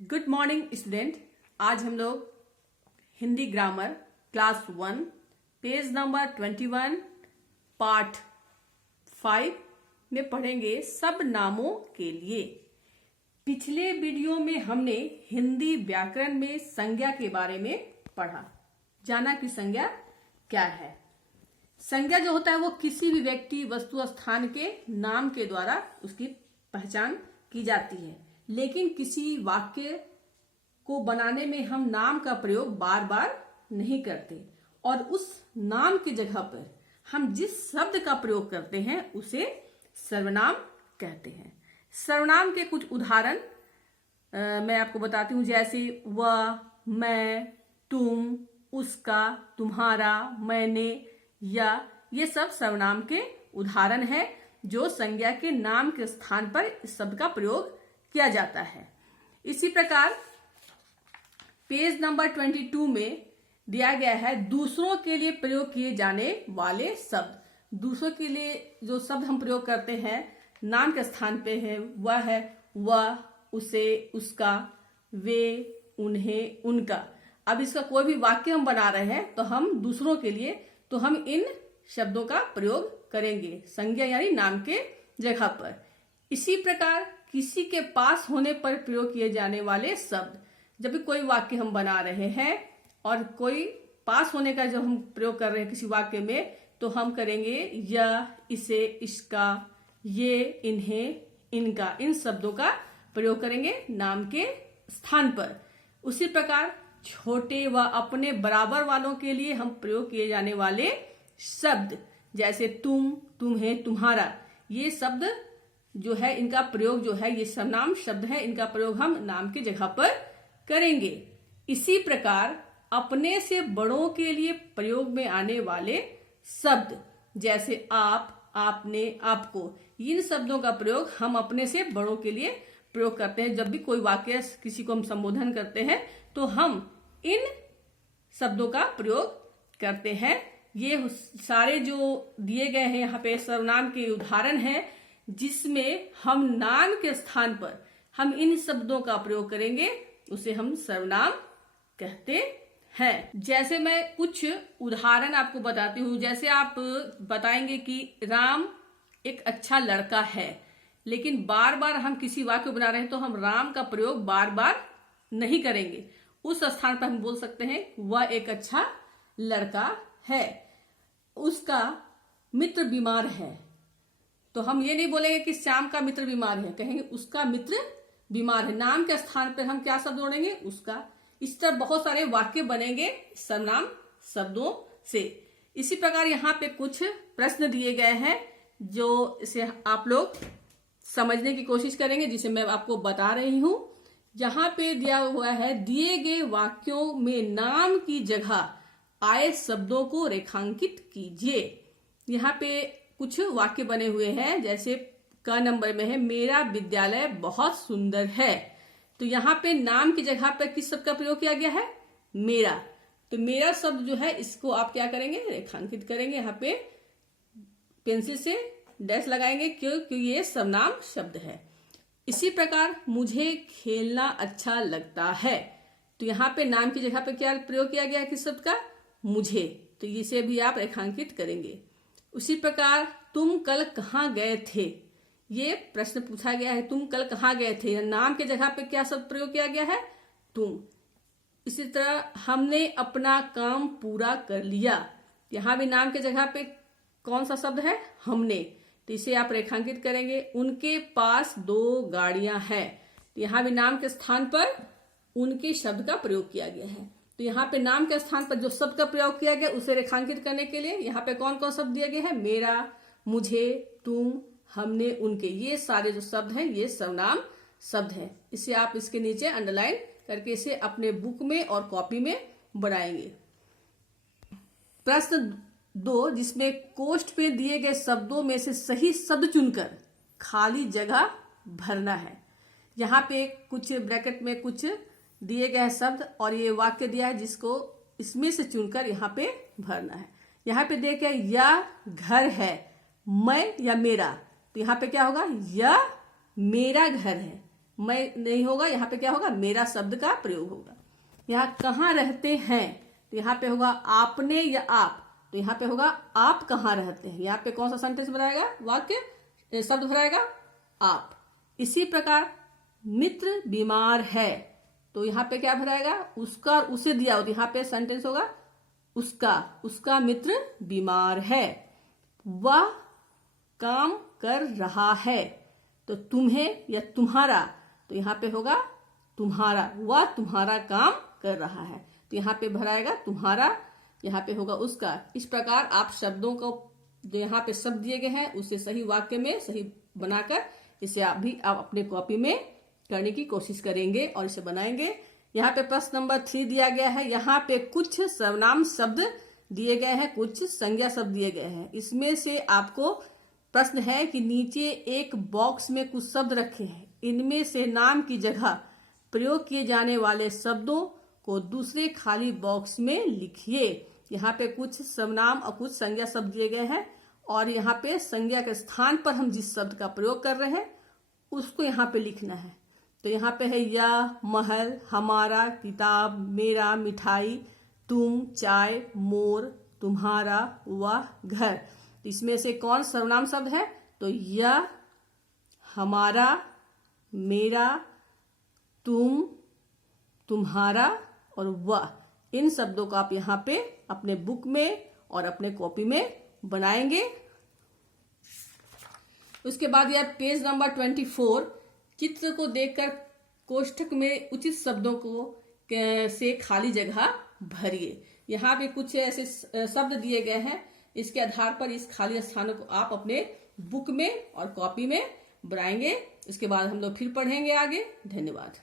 Good morning student. आज हम लोग Hindi grammar class 1 page number 21 part 5 में पढ़ेंगे सब नामों के लिए। पिछले वीडियो में हमने हिंदी व्याकरण में संज्ञा के बारे में पढ़ा, जाना कि संज्ञा क्या है। संज्ञा जो होता है वो किसी भी व्यक्ति वस्तु स्थान के नाम के द्वारा उसकी पहचान की जाती है, लेकिन किसी वाक्य को बनाने में हम नाम का प्रयोग बार बार नहीं करते और उस नाम की जगह पर हम जिस शब्द का प्रयोग करते हैं उसे सर्वनाम कहते हैं। सर्वनाम के कुछ उदाहरण मैं आपको बताती हूँ, जैसे वह, मैं, तुम, उसका, तुम्हारा, मैंने, या, ये सब सर्वनाम के उदाहरण हैं जो संज्ञा के नाम के स्थान पर इस शब्द का प्रयोग किया जाता है। इसी प्रकार पेज नंबर 22 में दिया गया है दूसरों के लिए प्रयोग किए जाने वाले शब्द। दूसरों के लिए जो शब्द हम प्रयोग करते हैं नाम के स्थान पे है वह, उसे, उसका, वे, उन्हें, उनका। अब इसका कोई भी वाक्य हम बना रहे हैं तो हम दूसरों के लिए तो हम इन शब्दों का प्रयोग करेंगे संज्ञा यानी नाम के जगह पर। इसी प्रकार किसी के पास होने पर प्रयोग किए जाने वाले शब्द, जब भी कोई वाक्य हम बना रहे हैं और कोई पास होने का जब हम प्रयोग कर रहे हैं किसी वाक्य में तो हम करेंगे यह, इसे, इसका, ये, इन्हें, इनका। इन शब्दों का प्रयोग करेंगे नाम के स्थान पर। उसी प्रकार छोटे व अपने बराबर वालों के लिए हम प्रयोग किए जाने वाले शब्द, जैसे तुम, तुम्हें, तुम्हारा, ये शब्द जो है इनका प्रयोग जो है ये सर्वनाम शब्द है, इनका प्रयोग हम नाम की जगह पर करेंगे। इसी प्रकार अपने से बड़ों के लिए प्रयोग में आने वाले शब्द, जैसे आप, आपने, आपको, इन शब्दों का प्रयोग हम अपने से बड़ों के लिए प्रयोग करते हैं। जब भी कोई वाक्य किसी को हम संबोधन करते हैं तो हम इन शब्दों का प्रयोग करते हैं। ये सारे जो दिए गए हैं यहाँ पे सर्वनाम के उदाहरण हैं जिसमें हम नाम के स्थान पर हम इन शब्दों का प्रयोग करेंगे, उसे हम सर्वनाम कहते हैं। जैसे मैं कुछ उदाहरण आपको बताती हूँ, जैसे आप बताएंगे कि राम एक अच्छा लड़का है, लेकिन बार बार हम किसी वाक्य बना रहे हैं तो हम राम का प्रयोग बार बार नहीं करेंगे। उस स्थान पर हम बोल सकते हैं वह एक अच्छा लड़का है। उसका मित्र बीमार है, तो हम ये नहीं बोलेंगे कि श्याम का मित्र बीमार है, कहेंगे उसका मित्र बीमार है। नाम के स्थान पर हम क्या शब्द जोड़ेंगे? उसका। इस तरह बहुत सारे वाक्य बनेंगे सर्वनाम शब्दों से। इसी प्रकार यहाँ पे कुछ प्रश्न दिए गए हैं जो इसे आप लोग समझने की कोशिश करेंगे, जिसे मैं आपको बता रही हूँ। जहाँ पे दिया हुआ है दिए गए वाक्यों में नाम की जगह आए शब्दों को रेखांकित कीजिए। यहाँ पे कुछ वाक्य बने हुए हैं, जैसे क नंबर में है मेरा विद्यालय बहुत सुंदर है। तो यहाँ पे नाम की जगह पर किस शब्द का प्रयोग किया गया है? मेरा। तो मेरा शब्द जो है इसको आप क्या करेंगे? रेखांकित करेंगे। यहाँ पे पेंसिल से डैश लगाएंगे क्योंकि ये सर्वनाम शब्द है। इसी प्रकार मुझे खेलना अच्छा लगता है, तो यहाँ पे नाम की जगह पे क्या प्रयोग किया गया है? किस शब्द का? मुझे। तो इसे भी आप रेखांकित करेंगे। उसी प्रकार तुम कल कहाँ गए थे, ये प्रश्न पूछा गया है, तुम कल कहाँ गए थे, नाम के जगह पे क्या शब्द प्रयोग किया गया है? तुम। इसी तरह हमने अपना काम पूरा कर लिया, यहाँ भी नाम के जगह पे कौन सा शब्द है? हमने। तो इसे आप रेखांकित करेंगे। उनके पास 2 गाड़ियां हैं, तो यहाँ भी नाम के स्थान पर उनके शब्द का प्रयोग किया गया है। तो यहाँ पे नाम के स्थान पर जो शब्द का प्रयोग किया गया उसे रेखांकित करने के लिए यहाँ पे कौन कौन शब्द दिए गए हैं? मेरा, मुझे, तुम, हमने, उनके। ये सारे जो शब्द हैं ये सर्वनाम शब्द हैं। इसे आप इसके नीचे अंडरलाइन करके इसे अपने बुक में और कॉपी में बनाएंगे। प्रश्न 2, जिसमें कोष्ठ पे दिए गए शब्दों में से सही शब्द चुनकर खाली जगह भरना है। यहाँ पे कुछ ब्रैकेट में कुछ दिए गए शब्द और ये वाक्य दिया है जिसको इसमें से चुनकर यहाँ पे भरना है। यहाँ पे देखिए यह घर है, मैं या मेरा, तो यहाँ पे क्या होगा? यह मेरा घर है, मैं नहीं होगा, यहाँ पे क्या होगा, मेरा शब्द का प्रयोग होगा। यहाँ कहाँ रहते हैं, तो यहाँ पे होगा आपने या आप, तो यहाँ पे होगा आप कहाँ रहते हैं। यहाँ पे कौन सा सेंटेंस बनाएगा, वाक्य शब्द भराएगा, आप। इसी प्रकार मित्र बीमार है, तो यहाँ पे क्या भराएगा, उसका, उसे दिया हो, तो यहाँ पे सेंटेंस होगा उसका मित्र बीमार है। वह काम कर रहा है, तो तुम्हें या तुम्हारा, तो यहाँ पे होगा तुम्हारा, वह तुम्हारा काम कर रहा है, तो यहाँ पे भराएगा तुम्हारा, यहाँ पे होगा उसका। इस प्रकार आप शब्दों को, जो यहाँ पे शब्द दिए गए हैं, उसे सही वाक्य में सही बनाकर इसे आप अपने कॉपी में करने की कोशिश करेंगे और इसे बनाएंगे। यहाँ पे प्रश्न नंबर 3 दिया गया है। यहाँ पे कुछ सर्वनाम शब्द दिए गए हैं, कुछ संज्ञा शब्द दिए गए हैं। इसमें से आपको प्रश्न है कि नीचे एक बॉक्स में कुछ शब्द रखे हैं, इनमें से नाम की जगह प्रयोग किए जाने वाले शब्दों को दूसरे खाली बॉक्स में लिखिए। यहाँ पे कुछ सर्वनाम और कुछ संज्ञा शब्द दिए गए हैं और यहाँ पे संज्ञा के स्थान पर हम जिस शब्द का प्रयोग कर रहे हैं उसको यहाँ पे लिखना है। तो यहाँ पे है यह, महल, हमारा, किताब, मेरा, मिठाई, तुम, चाय, मोर, तुम्हारा, वह, घर। इसमें से कौन सर्वनाम शब्द है, तो यह, हमारा, मेरा, तुम, तुम्हारा और वह, इन शब्दों को आप यहाँ पे अपने बुक में और अपने कॉपी में बनाएंगे। उसके बाद यह पेज नंबर 24, चित्र को देखकर कोष्ठक में उचित शब्दों को से खाली जगह भरिए। यहाँ पे कुछ ऐसे शब्द दिए गए हैं, इसके आधार पर इस खाली स्थानों को आप अपने बुक में और कॉपी में बनाएंगे। इसके बाद हम लोग फिर पढ़ेंगे आगे। धन्यवाद।